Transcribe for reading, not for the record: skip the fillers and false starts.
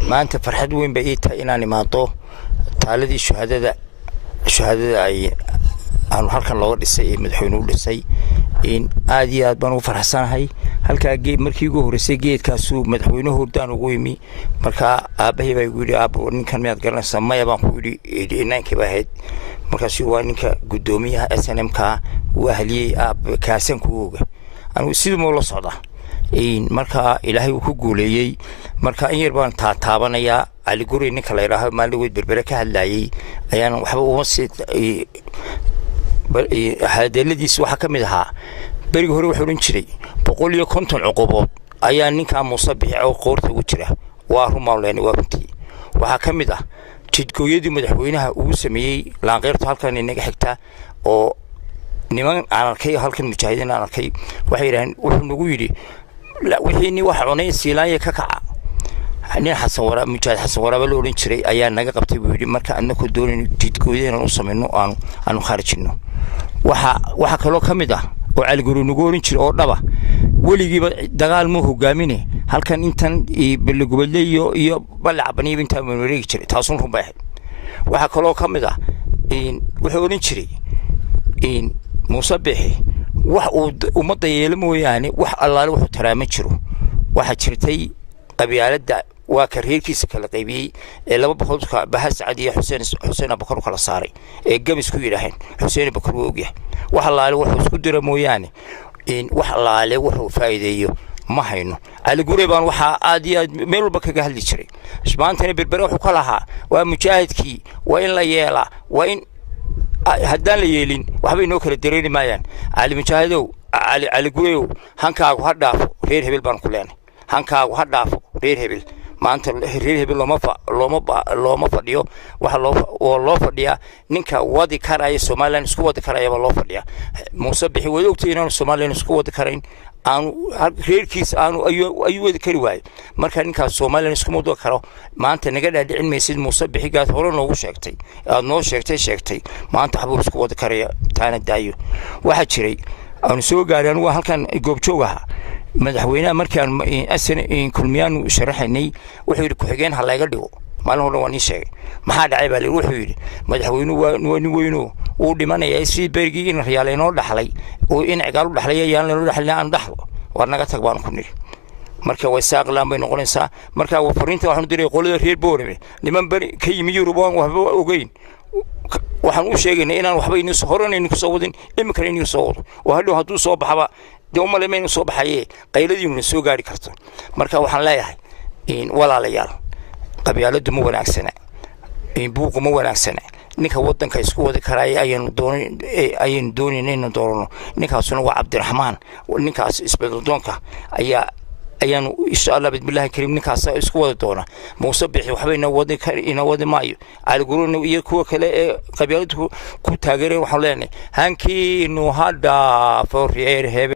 ما أنت فرحت وين بقيت إنني ما طو تعالدي الشهادة أي أنا هالكن لو لسه مدحونه لسه إن عادي أدبنا فرحسان هاي هالكا جيب مركيجو هرسي جيت كاسو مدحونه هردان وقويمي مركا أبهي بيقولي أبو إن كان ميتقرن سما يبان قولي إنك كباهد مركا سوى إنك قدومي SNM كا وأهلي أب كاسن كوجه أنا وسيد مولا صعدة إن مركا إلهي وكقولي مركا إن يربان تابنا يا على جوري إنك لا يراه ما لود بربركة هلاي أيان وحبوا وصيت هذا الذي سوى حكم لها بريء هو حرين شري بقول كنت العقوبات أيان إنك مصبح أو قرط وجره وهم مولاني وابنتي وحكم ده تدقوا يدي مدحوينها وسمي لا غير تهلكن إنك حكتا أو نمان أنا كي هلكن مشاهدين أنا كي وحيران وحنقولي لا وحيني وحروني سيلاي ككع nin xasan wara mujaahid xasan wara bal oran jiray ayaa naga qabtay buu yiri marka annako doonin jidkoodeena u sameeyno aan kharijino waxa kale kamid ah oo calguru nagu oran jiray oo dhaba waligiiba dagaal mu hogaamine halkan intan bilgubadle iyo balacbani inta wareegi jiray taasun run baahay waxa kale kamid ah wuxuu oran jiray musabixi wax uu umada yeelmooyaane wax allaale wuxuu taraama jiro waxa jirtay qabyaalada وكرهيكيس كلا قبي لما بخلص بحث عادي حسين بكر كلا صاري جمس كويرهن حسين بكر وجه وحلا على وحوس كدر موياني إن وحلا على وحو فايدة ما هينو على قريبان وح عادي ميل بك جهل يشري شبان تاني بالبروح وكلها ومجاهد كي وين لا يلا وين هدان ليلين وحبي نوكل الدريني مايان على مجاهدو على قريب هنكا وهدافو غير هبل بان كلنا هنكا وهدافو غير هبل maanta reer hebel looma fadhiyo waxa loo fadhiyaa ninka wadi karaya Soomaaliland isku wadi karaya loo fadhiyaa Muuse bixi way ogtay inaan Soomaaliland isku wadi karayn aan reerkiis ayu wadi kari waay marka ninka Soomaaliland isku wadi karo maanta naga dhaadhicin meesid Muuse bixi gaad hore noogu sheegtay aad noo sheegtay maanta xabur isku wadi karaya taana daayo waxa jiray aan soo gaaray anigu halkan goob joogaha madaxweynaha markaan in kulmiyaan sharaxnay wuxuu yiri ku xigeen ha laga dhigo maalin hore waan sheegay maxaa dhacay baa wuxuu yiri madaxweynuhu waa nin weyno uu dhimanaya si bergi in riyaaleenoo dhaxlay oo in cigaal u dhaxlay ayaan la dhaxlay aan dhaxlo war naga tag baan ku niri marka way saaqlaan bay noqonaysaa marka fariinta waxaan diray qolada reer Boorame niman bari ka yimi Yurubaan waxba ogeyn waxaan u sheegaynaa inaan waxba inuu horanayno ku soo wadin imika inuu soo wado oo haduu soo baxaba دوما لمن صوب حيه قيلدي من سو غاري كرتو marka waxaan leeyahay in walaalayaal qabyaaladu ma wanaagsana in buuq ma wanaagsana ninka wadanka isku wadi karay ayaan doonin inaan doorno ninkaasuna waa Cabdiraxmaan ninkaas isbedel doonka ayaan insha Allah bidbilaahi kariim ninkaas isku wada doona Muuse bixi waxba ina wadi maayo alguruna iyo kuwa kale ee qabyaaladu ku taageeray waxaan leenahay hankii inuu hada for reer